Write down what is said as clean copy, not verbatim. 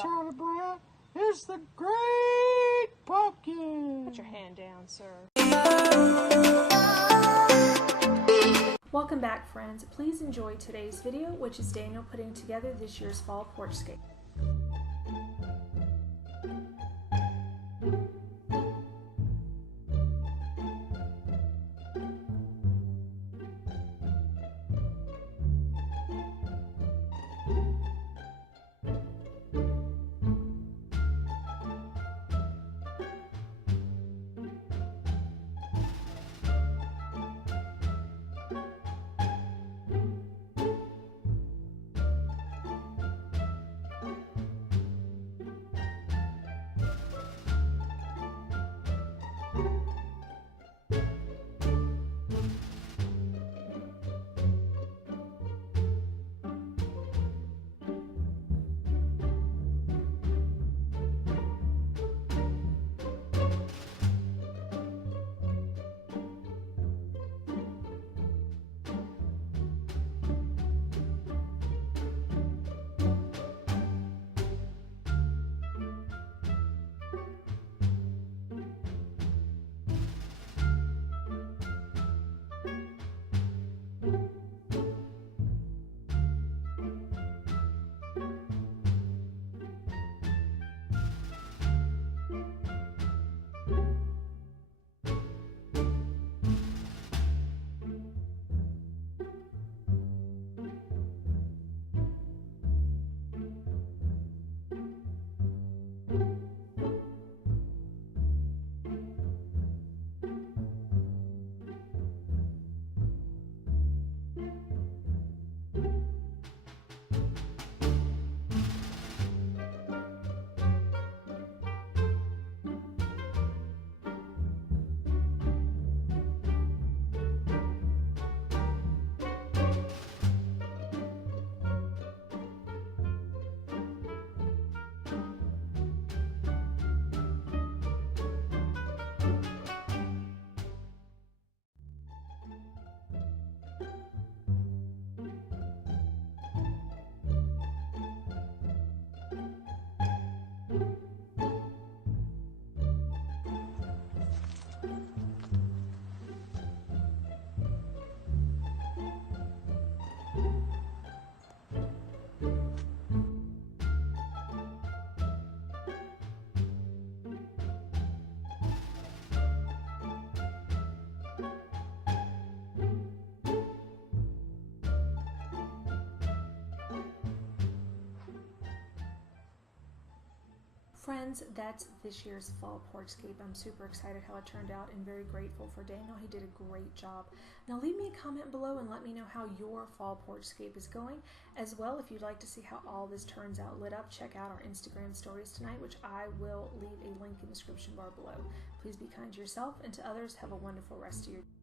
Charlie Brown is the great pumpkin. Put your hand down, sir. Welcome back, friends. Please enjoy today's video, which is Daniel putting together this year's fall porchscape. Friends, that's this year's fall porchscape. I'm super excited how it turned out and very grateful for Daniel. He did a great job. Now leave me a comment below and let me know how your fall porchscape is going. As well, if you'd like to see how all this turns out lit up, check out our Instagram stories tonight, which I will leave a link in the description bar below. Please be kind to yourself and to others. Have a wonderful rest of your day.